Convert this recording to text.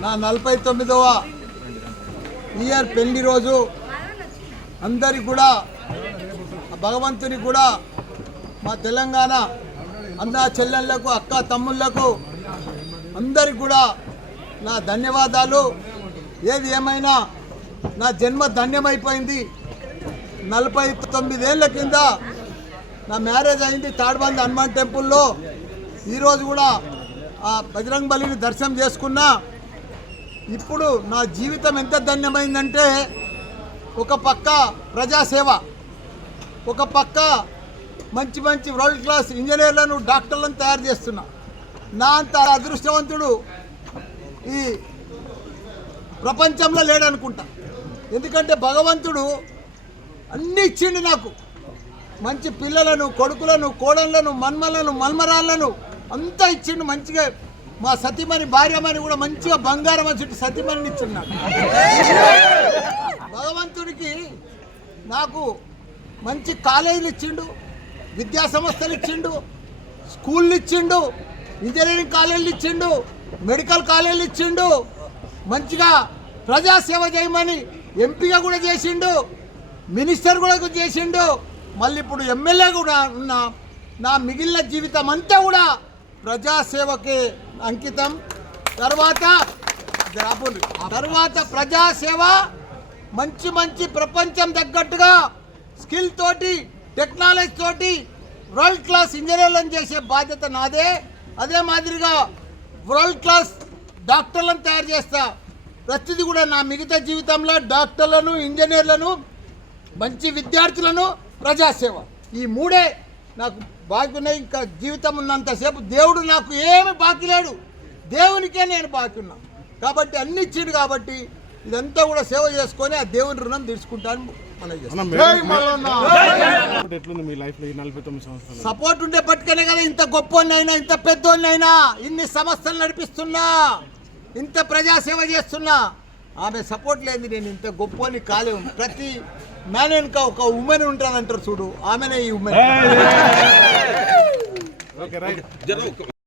నా 49వ ఇయర్ పెళ్లి రోజు అందరికి కూడా భగవంతుని కూడా మా తెలంగాణ అన్న చెల్లెళ్లకు అక్క తమ్ముళ్లకు అందరికి కూడా నా ధన్యవాదాలు. ఏది ఏమైనా నా జన్మ ధన్యమైపోయింది. 49 ఏళ్ల కింద నా మ్యారేజ్ అయింది తాడ్బంద్ హనుమాన్ టెంపుల్లో. ఈరోజు కూడా ఆ బజరంగ్ బలిని దర్శనం చేసుకున్నా. ఇప్పుడు నా జీవితం ఎంత ధన్యమైందంటే ఒక పక్క ప్రజాసేవ, ఒక పక్క మంచి మంచి వరల్డ్ క్లాస్ ఇంజనీర్లను డాక్టర్లను తయారు చేస్తున్నా. నా అంత అదృష్టవంతుడు ఈ ప్రపంచంలో లేడనుకుంటా. ఎందుకంటే భగవంతుడు అన్నీ ఇచ్చిండు నాకు. మంచి పిల్లలను, కొడుకులను, కోడళ్లను, మన్మలను, మన్మరాళ్లను అంతా ఇచ్చిండు. మంచిగా మా సతీమణి భార్యమని కూడా మంచిగా బంగారం చుట్టూ సతీమణిని ఇచ్చిండు. భగవంతుడికి నాకు మంచి కాలేజీలు ఇచ్చిండు, విద్యా సంస్థలు ఇచ్చిండు, స్కూళ్ళు ఇచ్చిండు, ఇంజనీరింగ్ కాలేజీలు ఇచ్చిండు, మెడికల్ కాలేజీలు ఇచ్చిండు. మంచిగా ప్రజాసేవ చేయమని ఎంపీగా కూడా చేసిండు, మినిస్టర్ కూడా చేసిండు. మళ్ళీ ఇప్పుడు ఎమ్మెల్యే కూడా ఉన్నా. నా మిగిలిన జీవితం అంతా కూడా ప్రజాసేవకే అంకితం. తర్వాత ప్రజాసేవ మంచి మంచి ప్రపంచం తగ్గట్టుగా స్కిల్ తోటి, టెక్నాలజీ తోటి వరల్డ్ క్లాస్ ఇంజనీర్లను చేసే బాధ్యత నాదే. అదే మాదిరిగా వరల్డ్ క్లాస్ డాక్టర్లను తయారు చేస్తా. ప్రతిదీ కూడా నా మిగతా జీవితంలో డాక్టర్లను, ఇంజనీర్లను, మంచి విద్యార్థులను, ప్రజాసేవ, ఈ మూడే నాకు బాకీ ఉన్నాయి. ఇంకా జీవితం ఉన్నంతసేపు దేవుడు నాకు ఏమి బాకీ లేడు, దేవునికే నేను బాకీ ఉన్నా. కాబట్టి అన్ని ఇచ్చిండు. కాబట్టి ఇదంతా కూడా సేవ చేసుకొని ఆ దేవుని రుణం తీర్చుకుంటాను. సపోర్ట్ ఉంటే పట్టుకనే కదా ఇంత గొప్పనైనా, ఇంత పెద్దోన్నైనా, ఇన్ని సంస్థలు నడిపిస్తున్నా, ఇంత ప్రజాసేవ చేస్తున్నా. ఆమె సపోర్ట్ లేదు నేను ఇంత గొప్పని కాలేవు. ప్రతి మ్యాన్ వెనుక ఒక ఉమెన్ ఉంటుందంటారు చూడు, ఆమెనే ఈ ఉమెన్.